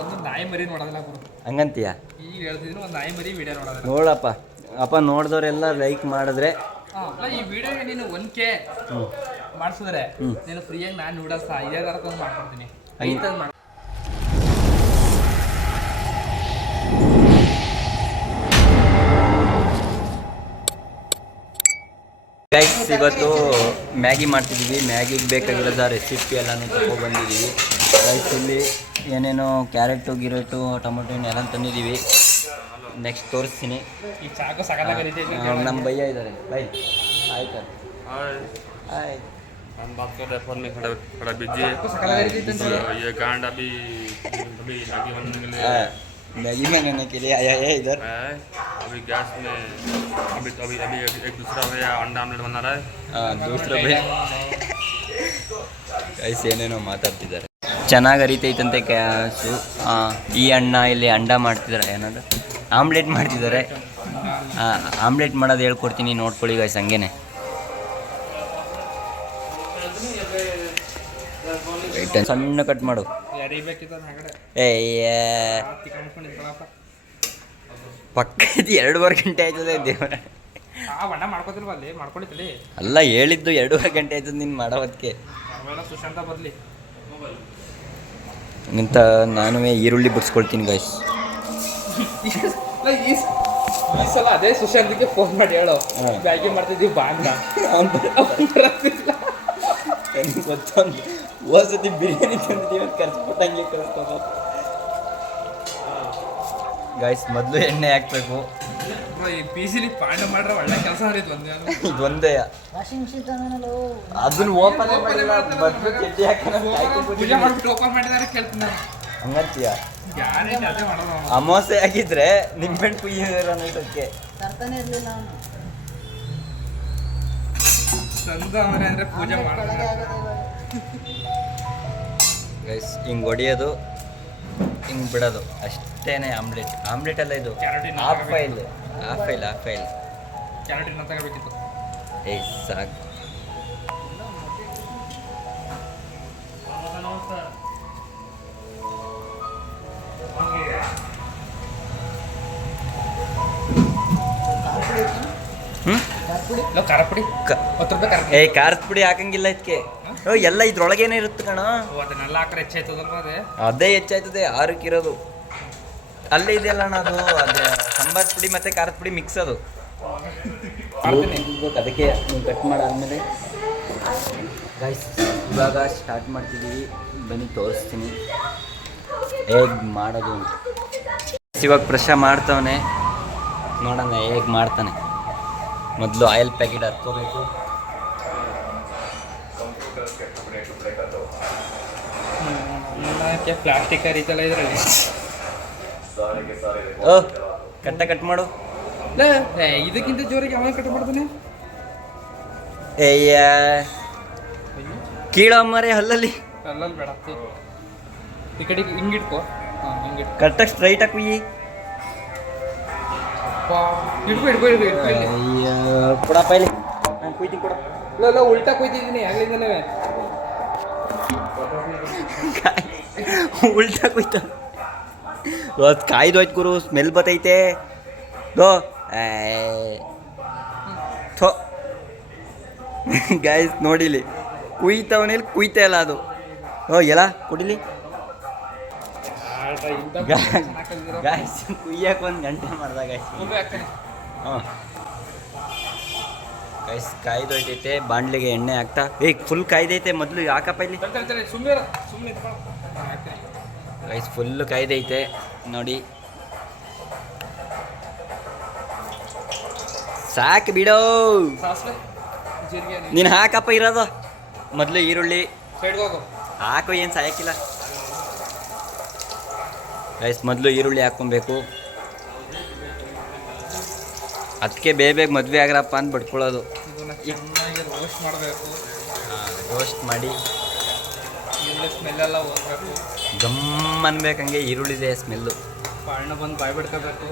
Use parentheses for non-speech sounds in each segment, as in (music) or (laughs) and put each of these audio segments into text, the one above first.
ಒಂದು ನಾಯಿ ಮರಿ ನೋಡೋದಿಲ್ಲ ಗುರು. ಹಂಗಂತೀಯ? ಈಗ ಹೇಳ್ತಿದ್ದೀನಿ ಒಂದು ನಾಯಿ ಮರಿ ವಿಡಿಯೋ ನೋಡೋದಿಲ್ಲ. ನೋಡಪ್ಪ. ಅಪ್ಪ ನೋಡಿದವರೆಲ್ಲ ಲೈಕ್ ಮಾಡಿದ್ರೆ ಹಾ, ಅಲ್ಲ ಈ ವಿಡಿಯೋಗೆ ನೀನು ಒನ್ ಕೆ ಮಾಡಿಸಿದ್ರೆ ನೀನು ಫ್ರೀಯಾಗಿ ನಾನು ನೂಡಲ್ಸ್ ಇದೇ ಥರ ತಂದು ಮಾಡ್ಕೊಡ್ತೀನಿ. ಮಾಡ್ ಗೈಸ್ ಇವತ್ತು ಮ್ಯಾಗಿ ಮಾಡ್ತಿದ್ದೀವಿ ಮ್ಯಾಗಿಗೆ ಬೇಕಾಗಿರೋದ ರೆಸಿಪಿ ಎಲ್ಲನೂ ತೊಗೊಬಂದಿದ್ದೀವಿ ಗೈಸ್ ಇಲ್ಲಿ ಏನೇನೋ ಕ್ಯಾರೆಟು ಗಿರೆಟು ಟೊಮೊಟೊ ಹಣ್ಣು ಎಲ್ಲ ತಂದಿದ್ದೀವಿ ನೆಕ್ಸ್ಟ್ ತೋರಿಸ್ತೀನಿ ಈ ಚಾಕು ಸಕಲಾಗ ಕರಿತೈತಿ ನಮ್ಮ ಭಯ್ಯ ಇದ್ದಾರೆ ಬೈ ಆಯ್ತು ಆಯ್ತು हम बात कर रहे हैं फोन में खड़ा खड़ा बिजी है ಸಕಲಾಗ ಕರಿತೈತಿ तो ये गांड अभी अभी मैगी बनने के लिए हाँ, मैगी बनाने के लिए आया है इधर है अभी गैस में अभी तो अभी अभी एक, एक दूसरा भैया अंडा आमलेट बना रहा है हाँ, दूसरा भैया ಗೈಸ್ ಏನೇನೋ ಮಾತಾಡ್ತಿದ್ದಾರೆ ಚೆನ್ನಾಗಿ ಅರಿತೈತಂತೆ ಕ್ಯಾಸು ಈ ಅಣ್ಣ ಇಲ್ಲಿ ಅಂಡ ಮಾಡ್ತಿದ್ದಾರೆ ಏನದು ಆಮ್ಲೆಟ್ ಮಾಡ್ತಿದ್ದಾರೆ ಆಮ್ಲೆಟ್ ಮಾಡೋದು ಹೇಳ್ಕೊಡ್ತೀನಿ ನೋಡ್ಕೊಳ್ಳಿ ಗೈಸ್ ಹಂಗೇನೆ Right, ಸಣ್ಣ ಕಟ್ ಮಾಡು ಪಕ್ಕದ ಎರಡೂವರೆ ಗಂಟೆ ಆಯ್ತದೆ ದೇವರ. ಅಲ್ಲಿ? ಹೇಳಿದ್ದು ಎರಡೂವರೆ ಗಂಟೆ ಆಯ್ತದ ನೀನು ಮಾಡೋದಕ್ಕೆ ನಿಂತ ಸುಶಾಂತ ನಾನು ಈರುಳ್ಳಿ ಬಿಡಿಸ್ಕೊಳ್ತೀನಿ ಗಾಯ್ಸ್ ಈ ಸಲ ಅದೇ ಸುಶಾಂತ್ಗೆ ಫೋನ್ ಮಾಡಿ ಹೇಳು. ಬ್ಯಾಗಿ ಮಾಡ್ತಿದ್ದೀವಿ ಬಾ ಅಂತ. (laughs) (laughs) ಗೊತ್ತೊಂದು ಹೋಸತಿ ಬಿರಿಯಾನಿ ತಂದಿದ್ದೀವಿ ಅಂತ ಕರ್ಸ್ಬಿಟ್ಟಂಗೆ ಕರ್ಸ್ಕೊಂಡು ಗೈಸ್ ಮೊದಲು ಎಣ್ಣೆ ಹಾಕ್ಬೇಕು. ಬ್ರೋ, ಈ ಪಿ ಸಿಲಿ ಪಾಂಡ ಮಾಡ್ರೆ ಒಳ್ಳೆ ಕೆಲಸ ಇದು (laughs) ಒಂದೇ. ಇದೊಂದೇ ಅದನ್ನ ಓಪನ್ ಮಾಡಿಲ್ಲ ಹಾಕೋಣ ಪೂಜೆ ಮಾಡ್ಬಿಟ್ಟು ಓಪನ್ ಮಾಡಿದಾರೆ ಕೇಳ್ತೀನಿ ಹಂಗಂತೀಯ. ಅಮಾವಾಸ್ಯೆ ಆಗಿದ್ರೆ ನಿಂಬೆಣ್ಣು ಕುಯ್ಯಿರೋ ನೈಟಕ್ಕೆ ತರ್ತಾನೆ ಇರಲಿಲ್ಲ ತಂದು ಅವನೇ ಅಂದ್ರೆ ಪೂಜೆ ಮಾಡೋದು ಇವಾಗ. (laughs) ಗೈಸ್ ಹಿಂಗೆ ಹೊಡಿಯೋದು ಹಿಂಗೆ ಬಿಡೋದು. ಅಷ್ಟೇನೆ ಆಮ್ಲೆಟ್. ಆಮ್ಲೆಟ್ ಅಲ್ಲ ಇದು. Half boil half boil half boil ತಗೋಬೇಕಿತ್ತು. ಏಯ್ ಸಾಕು. ಹ್ಞೂ ಖಾರ ಪುಡಿ. ಏಯ್ ಖಾರದ ಪುಡಿ ಹಾಕಂಗಿಲ್ಲ ಇದಕ್ಕೆ ಓ ಎಲ್ಲ ಇದ್ರೊಳಗೇನೆ ಇರುತ್ತೆ ಕಣ. ಓ, ಅದನ್ನೆಲ್ಲ ಹಾಕ್ರೆ ಹೆಚ್ಚಾಯ್ತದಲ್ವ ಅದೇ. ಅದೇ ಹೆಚ್ಚಾಯ್ತದೆ ಆರಕ್ಕಿರೋದು. ಅಲ್ಲೇ ಇದೆಯಲ್ಲ ಅಣ್ಣ ಅದು ಅದೇ ಸಾಂಬಾರ್ ಪುಡಿ ಮತ್ತೆ ಖಾರದ ಪುಡಿ ಮಿಕ್ಸ್ ಅದು. ಮಾಡ್ತೀನಿ. ಅದಕ್ಕೆ ನೀವು ಕಟ್ ಮಾಡಾದ್ಮೇಲೆ. ಗೈಸ್ ಇವಾಗ ಸ್ಟಾರ್ಟ್ ಮಾಡ್ತಿದ್ದೀವಿ ಬನ್ನಿ ತೋರಿಸ್ತೀನಿ. ಹೇಗೆ ಮಾಡೋದು ಅಂತ. ಇವಾಗ ಪ್ರಶ ಮಾಡ್ತವನೆ. ನೋಡೋಣ ಹೇಗೆ ಮಾಡ್ತಾನೆ. ಮೊದಲು ಆಯಿಲ್ ಪ್ಯಾಕೆಟ್ ಹತ್ಕೋಬೇಕು. ಯಾಕೆ ಪ್ಲಾಸ್ಟಿಕ್ ರೀತಿಯಲ್ಲ ಇದರಲ್ಲಿ. ಓ ಕಟ್ಟ ಕಟ್ ಮಾಡು. ಇದಕ್ಕಿಂತ ಜೋರಿಗೆ ಅವನೇ ಕಟ್ ಮಾಡ್ತಾನೆ? ಏಯ್ಯ ಕೀಳೋ ಮರೆ ಹಲ್ಲಲ್ಲಿ. ಅಲ್ಲಲ್ಲಿ ಬೇಡ. ಈ ಕಡೆ ಹಿಂಗಿಟ್ಕೋ ಹಿಂಗಿಟ್ಕೋ ಸ್ಟ್ರೈಟಾಗಿ ಹಾಕು ಈ ಅಯ್ಯ ಕೊಡಪ್ಪ ಇಲ್ಲಿ. ನಾನು ಕುಯ್ತೀನಿ ಕೊಡ. ಇಲ್ಲ ಇಲ್ಲ ಉಲ್ಟಾ ಕುಯ್ತಿದ್ದೀನಿ ಆಗ್ಲಿಂದಲೇ (laughs) ಉಲ್ಟಾ ಕುಯ್ತ. ಅದು ಕಾಯ್ದು ಹೋಯ್ತು ಗುರು, ಸ್ಮೆಲ್ ಬತ್ತೈತೆ ದೋ ಥೋ. ಗಾಯ್ಸ್ ನೋಡಿಲಿ. ಕುಯ್ತವನಿಲ್ಲಿ ಕುಯ್ತಾ ಇಲ್ಲ ಅದು. ಓ ಎಲ್ಲ ಕುಡಿಲಿ. ಗಾಯ್ಸ್ ಕುಯ್ಯಕ್ಕೆ ಒಂದು ಗಂಟೆ ಮಾಡ್ದ ಗಾಯ್ಸ್ ಹಾಂ. ಗೈಸ್ ಕಾಯ್ದೋಯ್ತೈತೆ ಬಾಂಡ್ಲಿಗೆ ಎಣ್ಣೆ ಹಾಕ್ತಾ. ಏಯ್ ಫುಲ್ ಕಾಯ್ದೈತೆ ಮೊದಲು, ಯಾಕಪ್ಪ ಇಲ್ಲಿ? ಸುಮ್ಮನೆ ಗೈಸ್ ಫುಲ್ಲು ಕಾಯ್ದೈತೆ ನೋಡಿ. ಸಾಕು ಬಿಡೋ. ನೀನು ಹಾಕಪ್ಪ ಇರೋದು. ಮೊದಲು ಈರುಳ್ಳಿ. ಹಾಕು ಏನು ಸಾಯಕ್ಕಿಲ್ಲ. ಗೈಸ್ ಮೊದಲು ಈರುಳ್ಳಿ ಹಾಕ್ಕೊಬೇಕು. ಅದಕ್ಕೆ ಬೇಗ ಬೇಗ ಮದುವೆ ಆಗ್ರಪ್ಪ ಅಂತ ರೋಸ್ಟ್ ಮಾಡಬೇಕು. ರೋಸ್ಟ್ ಮಾಡಿ. ಇಲ್ಲಿ ಸ್ಮೆಲ್ ಎಲ್ಲ ಹೋಗ್ಬೇಕು. ಗಮ್ ಅನ್ಬೇಕಂಗೆ ಈರುಳ್ಳಿದೆ ಸ್ಮೆಲ್ಲು ಪಾಳ್ನ ಬಂದು ಬಾಯ್ ಬಿಡ್ಕೋಬೇಕು.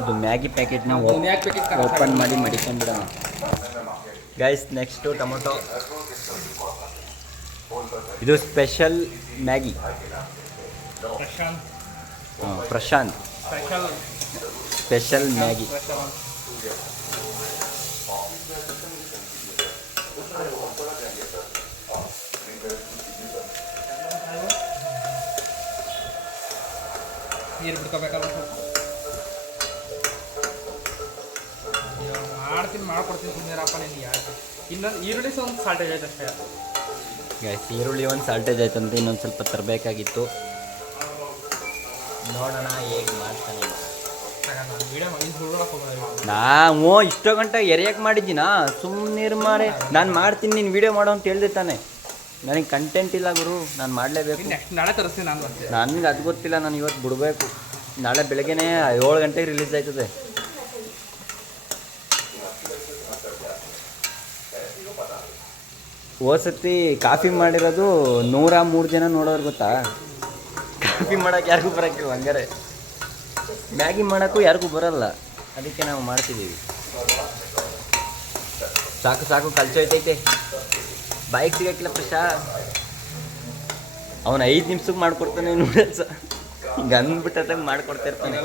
ಇದು ಮ್ಯಾಗಿ ಪ್ಯಾಕೆಟ್ನ ಓಪನ್ ಮಾಡಿ ಮಡಿಕೊಂಡ್ಬಿಡೋಣ. Guys next tomato. ಇದು ಸ್ಪೆಷಲ್ ಮ್ಯಾಗಿ. ಪ್ರಶಾಂತ್. ಹಾಂ, ಪ್ರಶಾಂತ್. ಸ್ಪೆಷಲ್. Special Maggi. ನೀರು ಬಿಡ್ಕೋಬೇಕಲ್ಲ ಸ್ವಲ್ಪ. ಅಯ್ಯೋ, ಮಾಡ್ತೀನಿ ಮಾಡ್ಕೊಡ್ತೀನಿ ಸುಮ್ಮನಿರಪ್ಪ ನಿನಗೆ ಯಾಕೆ? ಇನ್ನೊಂದು ಈರುಳ್ಳಿ ಸಹ ಒಂದು ಸಾಲ್ಟೇಜ್ ಆಯ್ತು ಅಷ್ಟೇ. ಗೈಸ್ ಈರುಳ್ಳಿ ಒಂದು ಸಾಲ್ಟೇಜ್ ಆಯ್ತಂತ ಇನ್ನೊಂದು ಸ್ವಲ್ಪ ತರಬೇಕಾಗಿತ್ತು. ನೋಡೋಣ ಹೇಗೆ ಮಾಡ್ತಾನೆ. ನಾನು ಓ ಇಷ್ಟೋ ಗಂಟೆ ಎರಿಯಕ್ಕೆ ಮಾಡಿದ್ದೀನಾ? ಸುಮ್ಮನೆ ಮಾರೆ. ನಾನು ಮಾಡ್ತೀನಿ ನೀನು ವಿಡಿಯೋ ಮಾಡೋ ಅಂತ ಹೇಳ್ದೆ ತಾನೆ. ನನಗೆ ಕಂಟೆಂಟ್ ಇಲ್ಲ ಗುರು ನಾನು ಮಾಡಲೇಬೇಕು. ನಾಳೆ ತರಿಸ್ತೀನಿ ನಾನು ನನಗೆ ಅದು ಗೊತ್ತಿಲ್ಲ ನಾನು ಇವತ್ತು ಬಿಡಬೇಕು. ನಾಳೆ ಬೆಳಗ್ಗೆನೇ ಏಳು ಗಂಟೆಗೆ ರಿಲೀಸ್ ಆಯ್ತದೆ. ಹೋದ್ಸತಿ ಕಾಫಿ ಮಾಡಿರೋದು ನೂರ ಮೂರು ಜನ ನೋಡೋರು ಗೊತ್ತಾ? ಕಾಫಿ ಮಾಡೋಕೆ ಯಾರಿಗೂ ಬರೋಕ್ಕಿಲ್ಲ ಹಂಗಾರೆ. ಮ್ಯಾಗಿ ಮಾಡೋಕ್ಕೂ ಯಾರಿಗೂ ಬರಲ್ಲ. ಅದಕ್ಕೆ ನಾವು ಮಾಡ್ತಿದ್ದೀವಿ. ಸಾಕು ಸಾಕು ಕಲ್ಚೋಯ್ತೈತೆ ಬೈಕ್ ಸಿಗಕ್ಕಿಲ್ಲ ಪ್ರಶಾ. ಅವನು ಐದು ನಿಮಿಷಕ್ಕೆ ಮಾಡ್ಕೊಡ್ತಾನೆ ನೂಡಲ್ಸ್ ಹಿಂಗೆ ಅಂದ್ಬಿಟ್ಟೆ ಮಾಡ್ಕೊಡ್ತಿರ್ತಾನೆ.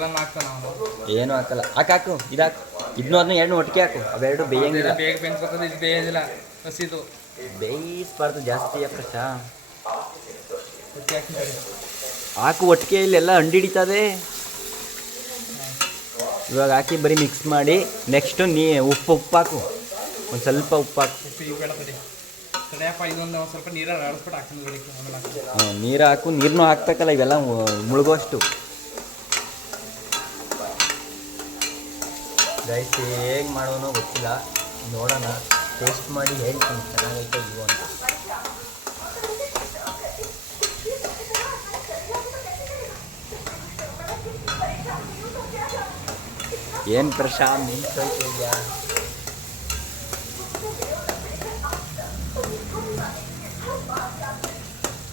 ಏನು ಹಾಕಲ್ಲ. ಹಾಕು ಹಾಕು ಇದಾಕು ಇದನ್ನೂ ಅದನ್ನ ಎರಡು ಒಟ್ಟಿಗೆ ಹಾಕು. ಅವೆರಡು ಬೇಯಂಗಿಲ್ಲ. ಬೇಗ ಬೆನ್ಸ್ಕೊತದೆ ಇದು ಬೇಯೋದಿಲ್ಲ. ಹಸಿದು. ಬೇಯಿಸ್ಬಾರ್ದು ಜಾಸ್ತಿ ಹಾಕ್ತೀನಿ ಹಾಕು, ಒಟ್ಟಿಗೆ ಇಲ್ಲೆಲ್ಲ ಅಂಡಿ ಹಿಡಿತದೆ. ಇವಾಗ ಹಾಕಿ ಬರೀ ಮಿಕ್ಸ್ ಮಾಡಿ ನೆಕ್ಸ್ಟು ನೀ ಉಪ್ಪು ಉಪ್ಪು ಹಾಕು. ಒಂದು ಸ್ವಲ್ಪ ಉಪ್ಪು ಹಾಕು. ನೀರು ಹಾಕು ನೀರನ್ನೂ ಹಾಕ್ತಕ್ಕಲ್ಲ, ಇವೆಲ್ಲ ಮುಳುಗೋಷ್ಟು ಹೇಗೆ ಮಾಡೋನೋ ಗೊತ್ತಿಲ್ಲ. ನೋಡೋಣ. ಟೇಸ್ಟ್ ಮಾಡಿ ಹೇಳ್ತೀನಿ ಚೆನ್ನಾಗೈತೆ ಇವು ಅಂತ ಏನು ಪ್ರಶಾಂತ್ ನಿಂತೋಯ್ತಿದ್ಯಾ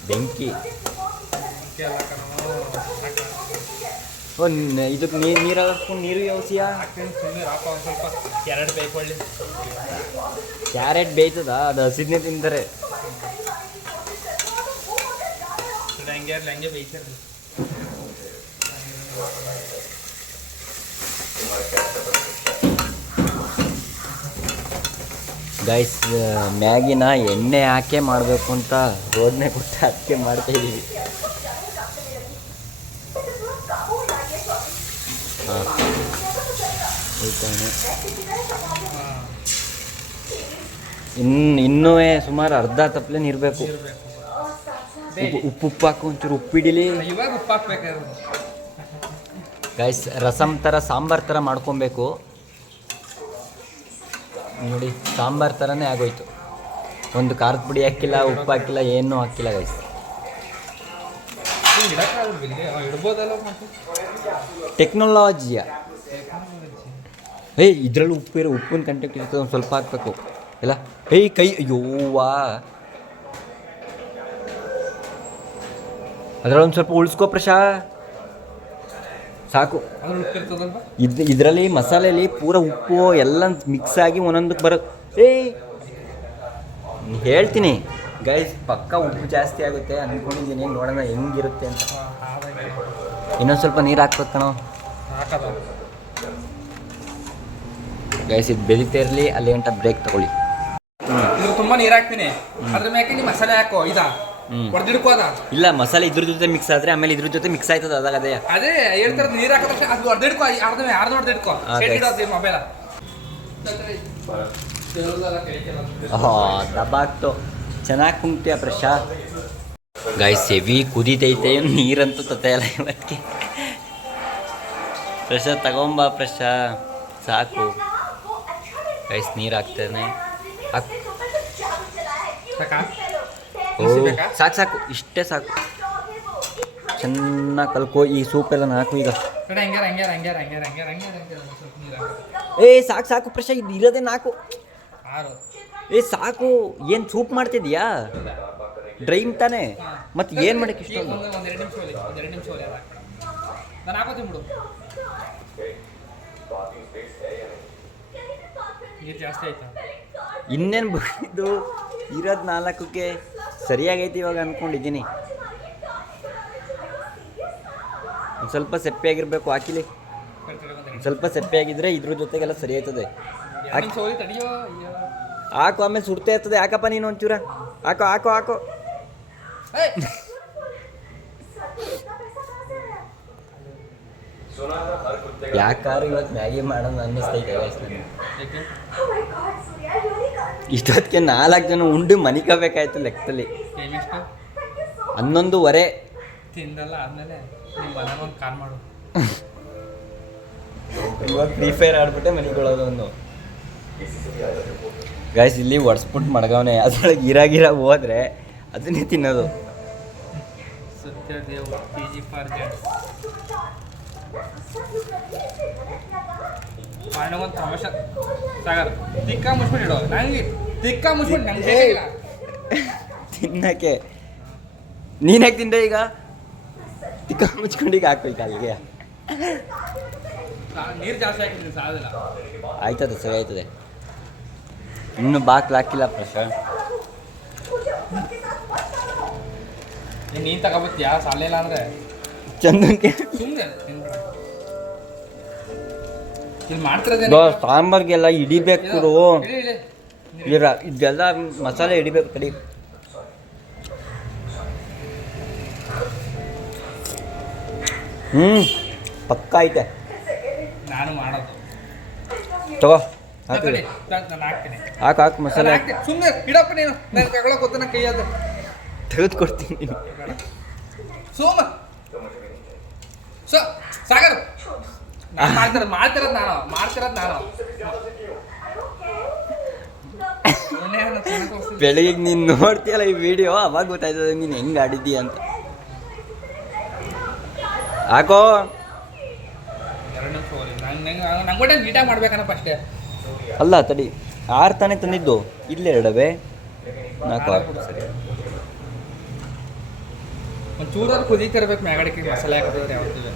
ಬೆಂಕಿ ಅದಕ್ಕೆ ಎಲ್ಲ ಕಣೋ ಹಾಕ್ತೀನಿ ಓ ಇದಕ್ಕೆ ನೀರು ನೀರು ನೀರು ಬೇಕು ಒಳ್ಳೆ ಕ್ಯಾರೆಟ್ ಬೇಯ್ತದ? ಅದು ಹಸಿದ್ನೇ ತಿಂತಾರೆ. ಗೈಸ್ ಮ್ಯಾಗಿನ ಎಣ್ಣೆ ಹಾಕೇ ಮಾಡಬೇಕು ಅಂತ ರೋಡ್ನೆ ಕೊಟ್ಟು ಅದಕ್ಕೆ ಮಾಡ್ತಾ ಇದ್ದೀವಿ ಹಾಂ ಹಾಂ ಇನ್ನು ಇನ್ನೂ ಸುಮಾರು ಅರ್ಧ ತಪ್ಪಲೆ ಇರಬೇಕು ಉಪ್ಪು ಉಪ್ಪು ಹಾಕು ಒಂಚೂರು ಉಪ್ಪಿಡಿಲಿ ಇವಾಗ ಉಪ್ಪು ಹಾಕ್ಬೇಕಾದ್ರೆ. ಗೈಸ್ ರಸಮ್ ಥರ ಸಾಂಬಾರ್ ಥರ ಮಾಡ್ಕೊಬೇಕು. ನೋಡಿ ಸಾಂಬಾರ್ ಥರನೇ ಆಗೋಯ್ತು. ಒಂದು ಖಾರದ ಪುಡಿ ಹಾಕಿಲ್ಲ ಉಪ್ಪು ಹಾಕಿಲ್ಲ ಏನೂ ಹಾಕಿಲ್ಲ ಗೈಸ್ ಟೆಕ್ನಾಲಜಿಯ ಏಯ್ ಇದ್ರಲ್ಲಿ ಉಪ್ಪು ಇರೋ ಉಪ್ಪಿನ ಕಂಟೆಕ್ಟ್ ಇರ್ತದೆ ಒಂದು ಸ್ವಲ್ಪ ಹಾಕ್ಬೇಕು. ಇಲ್ಲ ಏಯ್ ಕೈ ಅಯ್ಯೋವಾ ಅದರಲ್ಲಿ ಒಂದು ಸ್ವಲ್ಪ ಉಳಿಸ್ಕೋ ಪ್ರಶಾ. ಸಾಕು. ಇದ್, ಇದರಲ್ಲಿ ಮಸಾಲೆಯಲ್ಲಿ ಪೂರ ಉಪ್ಪು ಎಲ್ಲ ಮಿಕ್ಸ್ ಆಗಿ ಒಂದೊಂದಕ್ಕೆ ಬರೋ. ಏಯ್ ಹೇಳ್ತೀನಿ. ಗೈಸ್ ಪಕ್ಕ ಉಪ್ಪು ಜಾಸ್ತಿ ಆಗುತ್ತೆ. ಅಂದ್ಕೊಂಡಿದ್ದೀನಿ ನೋಡೋಣ ಹೆಂಗಿರುತ್ತೆ ಅಂತ. ಇನ್ನೊಂದು ಸ್ವಲ್ಪ ನೀರು ಹಾಕ್ಬೇಕು ಕಣೋ. ಗೈಸ್ ಇದು ಬೆಳೀತಾ ಇರಲಿ. ಅಲ್ಲಿ ಗಂಟ ಬ್ರೇಕ್ ತಗೊಳ್ಳಿ. ಇದ್ರ ತುಂಬಾ ನೀರು ಹಾಕ್ತೀನಿ. ಅದ್ರ ಮ್ಯಾಕೆ ನೀ ಮಸಾಲೆ ಹಾಕೋ? ಇದಾ. ಹೊಡೆದಿಡ್ಕೋ ಅದ? ಇಲ್ಲ ಮಸಾಲೆ ಇದ್ರ ಜೊತೆ ಮಿಕ್ಸ್ ಆದ್ರೆ ಆಮೇಲೆ ಇದ್ರ ಜೊತೆ ಮಿಕ್ಸ್ ಆಯ್ತದ ಅದಾಗ ಅದೇ. ಅದೇ ಹೇಳ್ತಾರ ನೀರು ಹಾಕೋ ತಕ್ಷಣ ಅದು ಹೊಡೆದಿಡ್ಕೋ ಅರ್ಧ ಅರ್ಧ ಹೊಡೆದಿಡ್ಕೋ. ಇಡೋದು ಮೊಬೈಲ ದಬಾಕ್ತು. ಚೆನ್ನಾಗಿ ಕುಂತೀಯ ಪ್ರಶಾ? Guys heavy ಕುದಿತೈತೆ. ನೀರಂತೂ ತತೆಯಲ್ಲ ಇವತ್ತಿಗೆ ಪ್ರಶಾ ತಗೊಂಬ ಪ್ರಶಾ. ಸಾಕು. ಗೈಸ್ ನೀರು ಹಾಕ್ತೇನೆ. ಹಾಕ್ ಸಾಕಾ? ಸಾಕು ಇಷ್ಟೇ ಸಾಕು. ಚೆನ್ನಾಗಿ ಕಲ್ಕೋ ಈ ಸೂಪ್ ಎಲ್ಲ ನಾಕು ಈಗ. ಏ ಸಾಕು ಸಾಕು ಪ್ರಶಾ ಇದು ಇರೋದೇ ನಾಲ್ಕು. ಏ ಸಾಕು ಏನು ಸೂಪ್ ಮಾಡ್ತಿದ್ಯಾ? ಡ್ರೈನ್ ತಾನೇ ಮತ್ತೆ ಏನು ಮಾಡಕ್ಕೆ ಇಷ್ಟ? ನೀರು ಜಾಸ್ತಿ ಆಯ್ತಾ? ಇನ್ನೇನು ಬಿಟ್ಟಿದ್ದು ಇರೋದು ನಾಲ್ಕಕ್ಕೆ ಸರಿಯಾಗೈತಿ ಇವಾಗ ಅಂದ್ಕೊಂಡಿದ್ದೀನಿ ಒಂದು ಸ್ವಲ್ಪ ಸೆಪ್ಪೆಯಾಗಿರ್ಬೇಕು ಹಾಕಿಲಿ ಸ್ವಲ್ಪ ಸ್ವಲ್ಪ ಸೆಪ್ಪೆಯಾಗಿದ್ರೆ ಇದ್ರ ಜೊತೆಗೆಲ್ಲ ಸರಿ ಆಯ್ತದೆ. ಹಾಕು ಆಮೇಲೆ ಸುಡ್ತಾ ಇರ್ತದೆ. ಯಾಕಪ್ಪ ನೀನು ಒಂಚೂರ? ಹಾಕೋ ಹಾಕೋ ಹಾಕೋ. ಯಾಕಾರು ಇವತ್ತು ಮ್ಯಾಗಿ ಮಾಡೋಣ ಅನ್ನಿಸ್ತೈತೆ? ಇಷ್ಟೊತ್ತಿಗೆ ನಾಲ್ಕು ಜನ ಉಂಡು ಮನಿಕೋಬೇಕಾಯ್ತು ಲೆಕ್ಕದಲ್ಲಿ. ಹನ್ನೊಂದುವರೆ. ತಿಂದಲ್ಲ ಆದ್ಮೇಲೆ ಒಂದು ಕಾಲ್ ಮಾಡು. ಇವಾಗ ಫ್ರೀ ಫೈರ್ ಆಡ್ಬಿಟ್ಟೆ ಮನಿಕೊಳ್ಳೋದು ಒಂದು. ಗಾಯ್ಸ್ ಇಲ್ಲಿ ಒಡ್ಸ್ಬಿಟ್ಟು ಮಡಗವನೇ. ಅದ್ರೊಳಗೆ ಗಿರ ಗಿರ ಹೋದ್ರೆ ಅದನ್ನೇ ತಿನ್ನೋದು. ಸಾಗರ್ ತಿಕ್ಕ ಮುಚ್ಬಿಟ್ಟು ಇಡೋ ನಂಗೆ ತಿಕ್ಕ ಮುಚ್ಕೊಂಡು ನಂಗೆ ಬೇಕಾಗಿಲ್ಲ ತಿನ್ನಕ್ಕೆ. ಹೇಗೆ ತಿಂದೆ ಈಗ? ತಿಕ್ಕ ಮುಚ್ಕೊಂಡು ಈಗ ಈಗ ಅಲ್ಲಿಗೆ. ನೀರು ಜಾಸ್ತಿ ಹಾಕಿದ್ರೆ ಸಾಧಿಲ್ಲ ಆಯ್ತದೆ ಸರಿ ಆಯ್ತದೆ. ಇನ್ನು ಬಾಕ್ಲು ಹಾಕಿಲ್ಲ ಪ್ರಶಾಂತ್ ನೀನ್ ನೀನು ತಗೋಬತ್ತೀಯಾ? ಸಾಲಿಲ್ಲ ಅಂದ್ರೆ. ಚಂದನ್ಗೆ. ಸುಮ್ಮನೆ ಇಲ್ಲಿ ಮಾಡ್ತಿರೋದೇ ಸಾಂಬಾರ್ಗೆಲ್ಲ ಹಿಡಿಬೇಕು ಗುರು. ಇರ ಇದೆಲ್ಲ ಮಸಾಲೆ ಹಿಡಿಬೇಕು ತಡಿ. ಹ್ಞೂ ಪಕ್ಕ ಐತೆ. ನಾನು ಮಾಡೋದು. ತಗೋ ಹಾಕಿ ಹಾಕು ನಾನು ಹಾಕ್ತೀನಿ. ಹಾಕು ಹಾಕು ಮಸಾಲೆ. ಹಾಕಿ ಸುಮ್ಮನೆ ಇಡಪ್ಪ ನೀನು. ನಾನು ತಗೊಳಕ್ ಗೊತ್ತ ಕೈ ಅದು ತೆಗೆದು ಕೊಡ್ತೀನಿ ನೀನು ಸೋಮ ಸೊ ಸಾಗರ್ ಮಾಡ್ತಿರೋದು ಮಾಡ್ತಿರೋದು ನಾನು ಮಾಡ್ತಿರೋದು ನಾನು ಮೊನ್ನೆ ಅವ್ನ ತಿನ್ನಕ್ ಹೋಗ್ತಿದ್ದೆ. ಬೆಳಿಗ್ಗೆ ನೀನು ನೋಡ್ತೀಯಲ್ಲ ಈ ವಿಡಿಯೋ ಅವಾಗ ಗೊತ್ತಾಯ್ತದೆ ನೀನು ಹೆಂಗೆ ಆಡಿದ್ದೀಯ ಅಂತ. ನೀಟಾಗಿ ಮಾಡ್ಬೇಕನ್ನಪ್ಪ ಅಷ್ಟೇ. ಅಲ್ಲ ತಡಿ. ಆರು ತಾನೇ ತಂದಿದ್ದು. ಇಲ್ಲೇ ಎರಡವೆ. ನಾಲ್ಕು ಒಂದು ಚೂರಾದ್ರು ಕುದೀತಿರ್ಬೇಕು ಮ್ಯಾಗಡಿಕೆ ಮಸಾಲೆ ಹಾಕಿದ್ರೆ ಯಾವತ್ತಿದೆ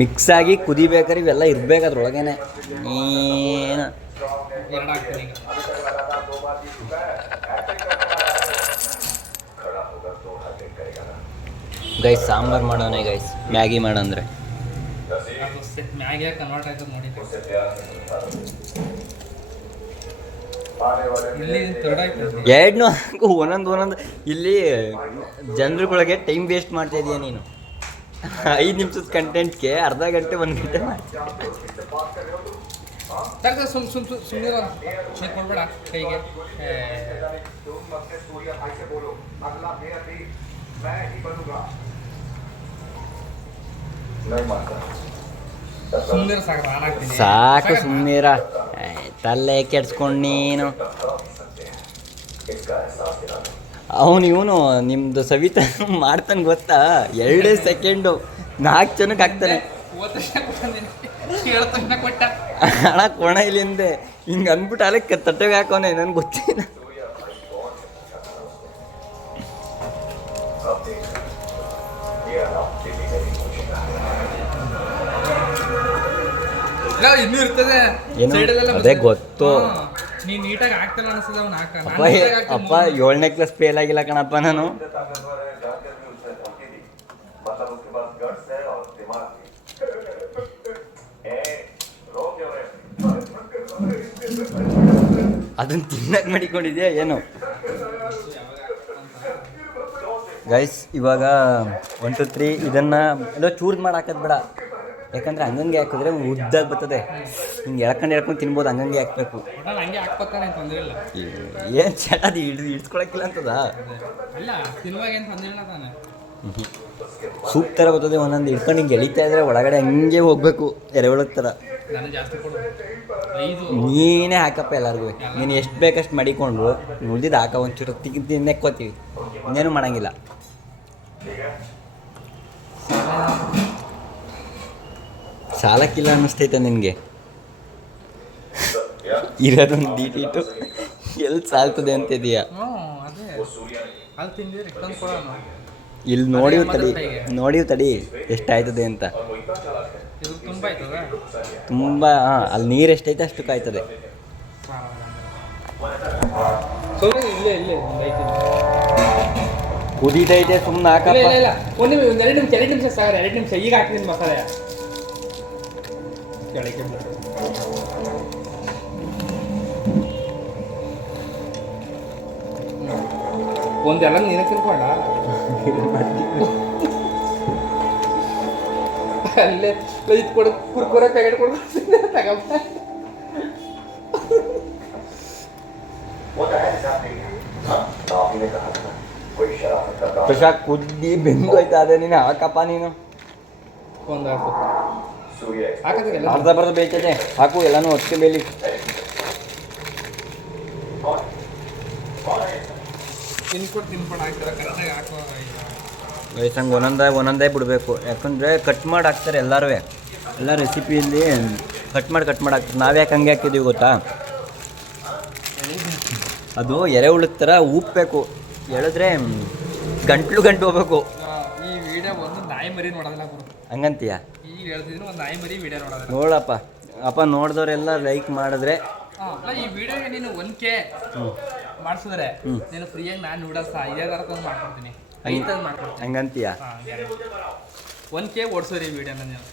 ಮಿಕ್ಸ್ ಆಗಿ ಕುದಿಬೇಕಾರೆ ಇವೆಲ್ಲ ಇರ್ಬೇಕು ಅದ್ರೊಳಗೇನೆ. ಏನು ಎರಡು ಹಾಕ್ತೀನಿ ಈಗ ಗೈಸ್ ಸಾಂಬಾರು ಮಾಡೋಣ ಗೈಸ್ ಮ್ಯಾಗಿ ಮಾಡಂದ್ರೆ. ಮ್ಯಾಗೆ ಕನ್ವರ್ಟ್ ಎರಡ್ನು ಒಂದೊಂದು ಒಂದೊಂದು. ಇಲ್ಲಿ ಜನರುಗಳಿಗೆ ಟೈಮ್ ವೇಸ್ಟ್ ಮಾಡ್ತಾ ಇದೀಯ ನೀನು. ಐದು ನಿಮಿಷದ ಕಂಟೆಂಟ್ಗೆ ಅರ್ಧ ಗಂಟೆ, ಒಂದು ಗಂಟೆ ಮಾಡ್ತೀನಿ ಸುಮ್ ಸುಮ್ ಸಾಕು ಸುಮ್ಮನಿರ ತಲೆ ಕೆಡ್ಸ್ಕೊಂಡು ನೀನು. ಅವನು ಇವನು ನಿಮ್ದು ಸವಿತಾ ಮಾಡ್ತಾನೆ ಗೊತ್ತಾ? ಎರಡೇ ಸೆಕೆಂಡು. ನಾಲ್ಕು ಜನಕ್ಕೆ ಹಾಕ್ತಾನೆ. ಹಣ ಕೊಣ ಇಲ್ಲಿಂದೆ. ಹಿಂಗೆ ಅಂದ್ಬಿಟ್ಟು ಅಲ್ಲಕ್ಕೆ ತಟ್ಟೆಗೆ ಹಾಕೋನೆ ನನ್ಗೆ ಗೊತ್ತಿಲ್ಲ. ಇನ್ನೂ ಇರ್ತದೆ ಏನು? Side ಅಲ್ಲೆಲ್ಲ ಅದೇ ಗೊತ್ತು. ನೀಟಾಗಿ ಆಗ್ತಿಲ್ಲ ಅವ್ನ ಹಾಕ ಅಪ್ಪ ಅಪ್ಪ. ಏಳನೇ ಕ್ಲಾಸ್ ಫೇಲ್ ಆಗಿಲ್ಲ ಕಣಪ್ಪ ನಾನು ಅದನ್ನ ತಿನ್ನಕ್ ಮಾಡಿಕೊಂಡಿದ್ಯಾ ಏನು ಗೈಸ್ ಇವಾಗ ಒನ್ ಟು ತ್ರೀ ಇದನ್ನ ಎಲ್ಲೋ ಚೂರ್ ಮಾಡಿ ಹಾಕೋದು ಬೇಡ ಯಾಕಂದ್ರೆ ಹಂಗಂಗೆ ಹಾಕಿದ್ರೆ ಉದ್ದಾಗಿ ಬರ್ತದೆ ಹಿಂಗೆ ಎಳ್ಕೊಂಡು ಎಳ್ಕೊಂಡು ತಿನ್ಬೋದು ಹಂಗಂಗೆ ಹಾಕ್ಬೇಕು. ಹಂಗೆ ತೊಂದ್ರೆ ಇಲ್ಲ. ಏನು ಚಟ ಅದು ಹಿಡಿದು ಹಿಡ್ಸ್ಕೊಳಕ್ಕಿಲ್ಲ ಅಂತದ? ಅಲ್ಲ ತಿನ್ನುವಾಗ ಏನು ತೊಂದ್ರೆ ಇಲ್ಲ ತಾನೆ. ಸೂಪ್ ಥರ ಬರ್ತದೆ ಒಂದೊಂದು ಹಿಡ್ಕೊಂಡು ಹಿಂಗೆ ಎಳಿತಾ ಇದ್ರೆ ಒಳಗಡೆ ಹಂಗೆ ಹೋಗ್ಬೇಕು ಎರೆಹುಳದ ಥರ ನಾನು ಹಾಕಪ್ಪ ಎಲ್ಲರಿಗೂ. ನೀನು ಎಷ್ಟು ಬೇಕಷ್ಟು ಮಡಿಕೊಂಡು ಉಳ್ದಿದ್ದು ಹಾಕ ಒಂಚೂರು ತಿಕ್ಕಿ ನೆಕ್ಕೋತೀವಿ ಇನ್ನೇನು ಮಾಡಂಗಿಲ್ಲ. ಸಾಲಕ್ಕಿಲ್ಲ ಅನ್ನಿಸ್ತೈತೆ ನಿನಗೆ? ಇರೋದೊಂದು ದೀಟಿಟ್ಟು ಎಲ್ಲಿ ಸಾಲ್ತದೆ ಅಂತ ಇದೆಯಾ ಇಲ್ಲಿ ನೋಡಿವ್ ತಡಿ ನೋಡಿವ್ ತಡಿ ಎಷ್ಟಾಯ್ತದೆ ಅಂತ. ತುಂಬ ಹಾಂ ಅಲ್ಲಿ ನೀರು ಎಷ್ಟೈತೆ ಅಷ್ಟು ಕಾಯ್ತದೆ. ಕುದೀತೈತೆ ಸುಮ್ಮನೆ ಒಂದು ನಿಮಿಷ ಒಂದು ಎರಡು ನಿಮಿಷ ಎರಡು ನಿಮಿಷ ಸಾಗರ ಎರಡು ನಿಮಿಷ. ಈಗ ಹಾಕ್ತೀನಿ ಮಸಾಲೆ. ಕೆಳಗೆ. ಒಂದೆಲ್ಲ ನೀನು ತಿಳ್ಕೊಂಡ ಅಲ್ಲೇ ಇದು ಕೊಡು ಕುರ್ಕುರೆ ಪ್ಯಾಕೆಟ್ ಕೊಡು ತಗೊಂಬ ಪ್ರಶಾಕ್ ಕುದ್ದಿ ಬೆಂದು ಆಯ್ತಾ ಅದೇ ನೀನು? ಹಾಕಪ್ಪ ನೀನು. ಒಂದು ಹಾಕು. ಅರ್ಧ ಬರ್ಧ ಬೇಯ್ತದೆ ಹಾಕು ಎಲ್ಲಾನು ಹೊತ್ತಿ ಬೇಲಿ. ವಯಸ್ಸಂಗೆ ಒಂದೊಂದೇ ಒಂದೊಂದೇ ಬಿಡಬೇಕು. ಯಾಕಂದರೆ ಕಟ್ ಮಾಡಿ ಹಾಕ್ತಾರೆ ಎಲ್ಲರೂ ಎಲ್ಲ ರೆಸಿಪಿಯಲ್ಲಿ ಕಟ್ ಮಾಡಿ ಕಟ್ ಮಾಡಿ ಹಾಕ್ತಾರೆ. ನಾವು ಯಾಕೆ ಹಂಗೆ ಹಾಕಿದ್ದೀವಿ ಗೊತ್ತಾ? ಅದು ಎರೆಹುಳದ ಥರ ಉಪ್ಪಬೇಕು ಹೇಳಿದ್ರೆ ಗಂಟ್ಲು ಗಂಟು ಹೋಗ್ಬೇಕು. ಈ ವಿಡಿಯೋ ಒಂದು ನಾಯಿ ಮರಿ ನೋಡೋದಿಲ್ಲ ಗುರು. ಹಂಗಂತೀಯ? ಹೇಳ್ತಿದ್ದೀನಿ ಒಂದು ನಾಯಿ ಮರಿ ವಿಡಿಯೋ ನೋಡೋದಿಲ್ಲ ನೋಡಪ್ಪ. ಅಪ್ಪ ನೋಡಿದವರೆಲ್ಲ ಲೈಕ್ ಮಾಡಿದ್ರೆ ಅಲ್ಲ ಈ ವಿಡಿಯೋಗೆ ನೀನು ಒನ್ ಕೆ ಮಾಡಿಸಿದ್ರೆ ನೀನು ಫ್ರೀಯಾಗಿ ನಾನು ನೂಡಲ್ಸ್ ಇದೇ ಥರ ತಂದು ಮಾಡ್ಕೊಡ್ತೀನಿ. ಐದು ಮಾಡ್ಕೊಡ್ತೀನಿ. ಹಂಗಂತೀಯ? ಒನ್ ಕೆ ಓಡಿಸೋರಿ ಈ ವಿಡಿಯೋನ ನೀವು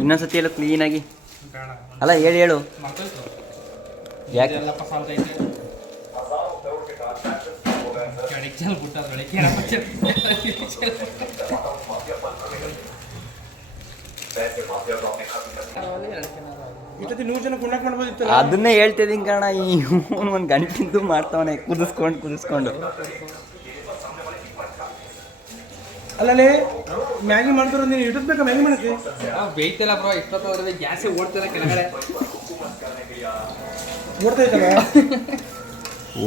ಇನ್ನೊಂದ್ಸತಿ ಎಲ್ಲ ಕ್ಲೀನಾಗಿ ಅಲ್ಲ ಹೇಳು ಹೇಳು. ಯಾಕೆ? ಎಲ್ಲ ಪಸಂದ್ ಐತೆ ಕೆಳಗೆ ಚೆಲ್ ಬಿಟ್ಟು ಮಾಡ್ಬೋದಿತ್ತು ಅದನ್ನೇ ಹೇಳ್ತಿದ್ದೀನಿ ಕಣ ಈ ಒಂದು ಗಂಟಿಂದು ಮಾಡ್ತಾವನೆ ಕುದಿಸ್ಕೊಂಡು ಕುದಿಸ್ಕೊಂಡು. ಅಲ್ಲಲ್ಲಿ ಮ್ಯಾಗಿ ಮಾಡ್ತಾರ ನೀನು ಇಡದ್ ಬೇಕಾ ಮ್ಯಾಗಿ ಮಾಡಕ್ಕೆ? ಬೇಯ್ತಲ್ಲ ಬ್ರೋ ಇಷ್ಟೊತ್ತು ಗ್ಯಾಸೇ ಓಡ್ತಿಲ್ಲ ಕೆಳಗಡೆ. ಓಡ್ತೈತಲ್ಲ